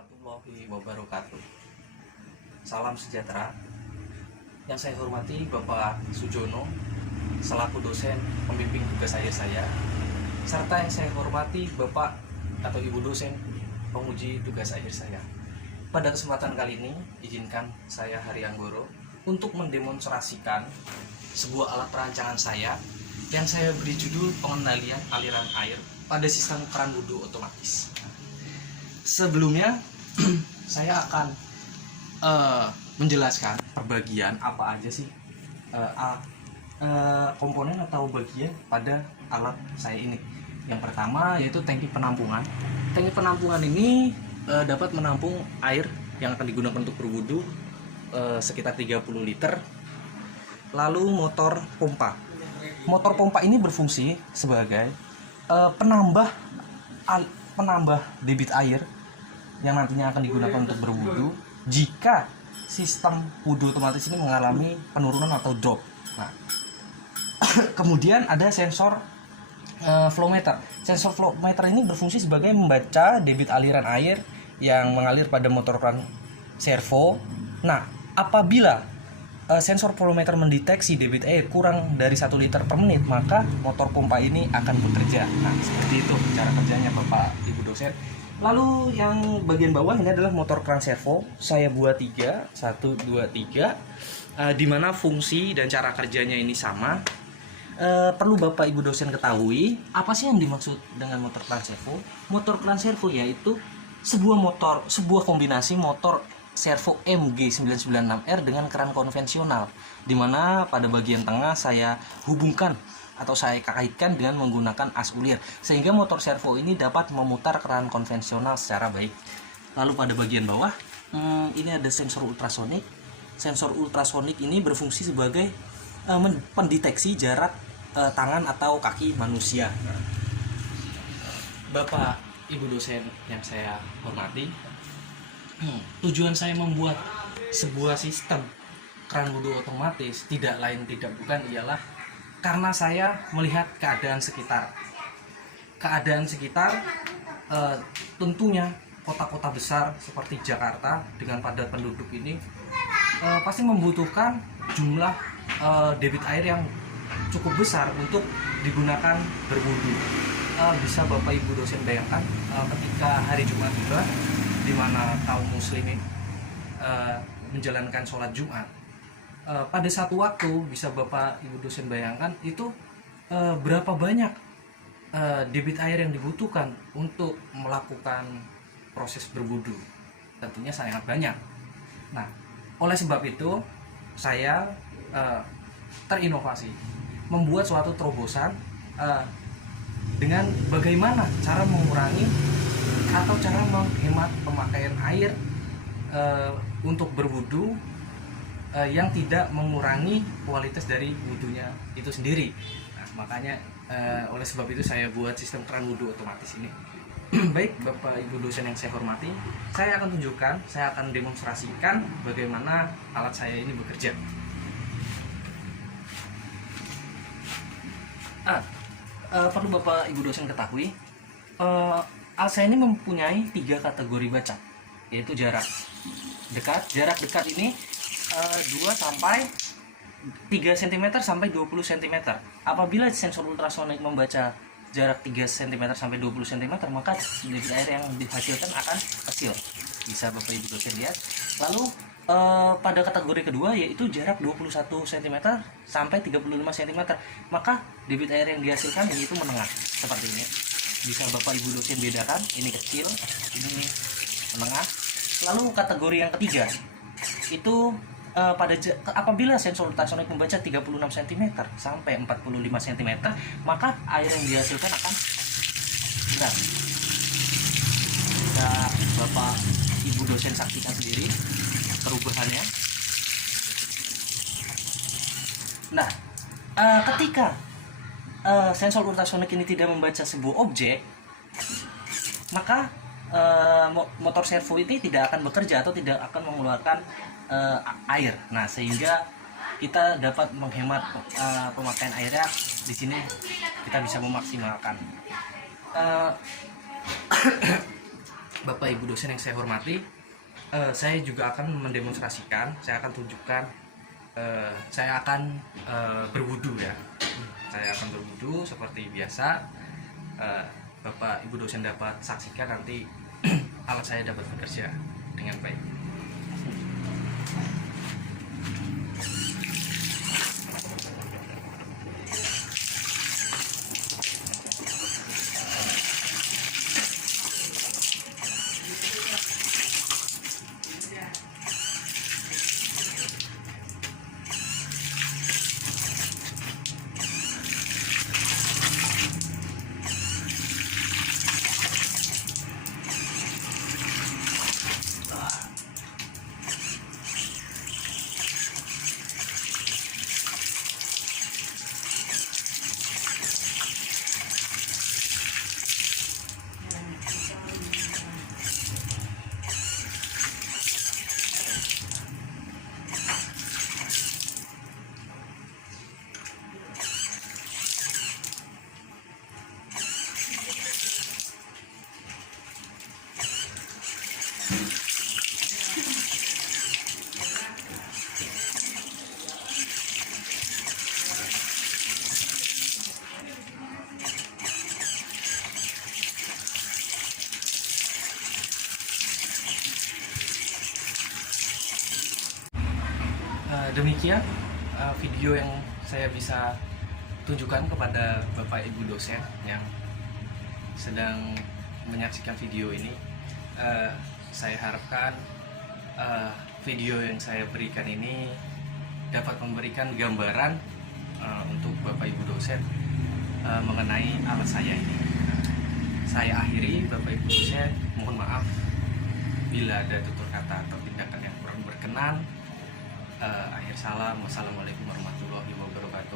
warahmatullahi wabarakatuh. Salam sejahtera. Yang saya hormati Bapak Sujono selaku dosen pembimbing tugas akhir saya, serta yang saya hormati Bapak atau Ibu dosen penguji tugas akhir saya. Pada kesempatan kali ini, izinkan saya Hari Anggoro untuk mendemonstrasikan sebuah alat perancangan saya yang saya beri judul pengendalian aliran air pada sistem keran wudhu otomatis. Sebelumnya saya akan menjelaskan perbagian apa aja sih komponen atau bagian pada alat saya ini. Yang pertama yaitu tangki penampungan. Tangki penampungan ini dapat menampung air yang akan digunakan untuk berwudu sekitar 30 liter. Lalu motor pompa. Motor pompa ini berfungsi sebagai penambah debit air yang nantinya akan digunakan untuk berwudu jika sistem wudu otomatis ini mengalami penurunan atau drop. Nah, kemudian ada sensor flow meter. Sensor flow meter ini berfungsi sebagai membaca debit aliran air yang mengalir pada motor keran servo. Nah, apabila sensor flow meter mendeteksi debit air kurang dari 1 liter per menit, maka motor pompa ini akan bekerja. Nah, seperti itu cara kerjanya Bapak Ibu dosen. Lalu yang bagian bawah ini adalah motor keran servo. Saya buat 3, 1, 2, 3, di mana fungsi dan cara kerjanya ini sama. Perlu Bapak Ibu dosen ketahui, apa sih yang dimaksud dengan motor keran servo? Motor keran servo yaitu sebuah kombinasi motor servo MG996R dengan keran konvensional, di mana pada bagian tengah saya hubungkan atau saya kaitkan dengan menggunakan as ulir, sehingga motor servo ini dapat memutar keran konvensional secara baik. Lalu pada bagian bawah ini ada sensor ultrasonik. Sensor ultrasonik ini berfungsi sebagai pendeteksi jarak tangan atau kaki manusia. Bapak Ibu dosen yang saya hormati, tujuan saya membuat sebuah sistem keran wudhu otomatis tidak lain tidak bukan ialah karena saya melihat keadaan sekitar. Tentunya kota-kota besar seperti Jakarta dengan padat penduduk ini pasti membutuhkan jumlah debit air yang cukup besar untuk digunakan berwudu. Bisa Bapak Ibu dosen bayangkan ketika hari Jumat tiba, di mana kaum muslimin menjalankan sholat Jumat, pada satu waktu bisa Bapak Ibu dosen bayangkan itu berapa banyak debit air yang dibutuhkan untuk melakukan proses berwudu. Tentunya sangat banyak. Nah, oleh sebab itu saya terinovasi membuat suatu terobosan dengan bagaimana cara mengurangi atau cara menghemat pemakaian air untuk berwudu yang tidak mengurangi kualitas dari wudhunya itu sendiri. Nah, makanya oleh sebab itu saya buat sistem keran wudhu otomatis ini. Baik Bapak Ibu dosen yang saya hormati, saya akan tunjukkan, saya akan demonstrasikan bagaimana alat saya ini bekerja. Perlu Bapak Ibu dosen ketahui, alat saya ini mempunyai 3 kategori baca, yaitu jarak dekat. Jarak dekat ini 2 sampai 3 cm sampai 20 cm. Apabila sensor ultrasonik membaca jarak 3 cm sampai 20 cm, maka debit air yang dihasilkan akan kecil. Bisa Bapak Ibu dosen lihat. Lalu pada kategori kedua yaitu jarak 21 cm sampai 35 cm, maka debit air yang dihasilkan yaitu menengah seperti ini. Bisa Bapak Ibu dosen bedakan, ini kecil, ini menengah. Lalu kategori yang ketiga itu apabila sensor ultrasonik membaca 36 cm sampai 45 cm, maka air yang dihasilkan akan berat. Bisa Bapak Ibu dosen saksikan sendiri perubahannya. Nah, ketika sensor ultrasonik ini tidak membaca sebuah objek, maka motor servo ini tidak akan bekerja atau tidak akan mengeluarkan air. Nah, sehingga kita dapat menghemat pemakaian airnya. Di sini kita bisa memaksimalkan. Bapak Ibu dosen yang saya hormati, saya juga akan mendemonstrasikan, saya akan tunjukkan, saya akan berwudu ya. Saya akan berwudu seperti biasa. Bapak Ibu dosen dapat saksikan nanti alat saya dapat bekerja dengan baik. Demikian video yang saya bisa tunjukkan kepada Bapak Ibu dosen yang sedang menyaksikan video ini. Saya harapkan video yang saya berikan ini dapat memberikan gambaran untuk Bapak Ibu dosen mengenai alat saya ini. Saya akhiri, Bapak Ibu dosen, mohon maaf bila ada tutur kata atau tindakan yang kurang berkenan. Akhir salam, wassalamualaikum warahmatullahi wabarakatuh.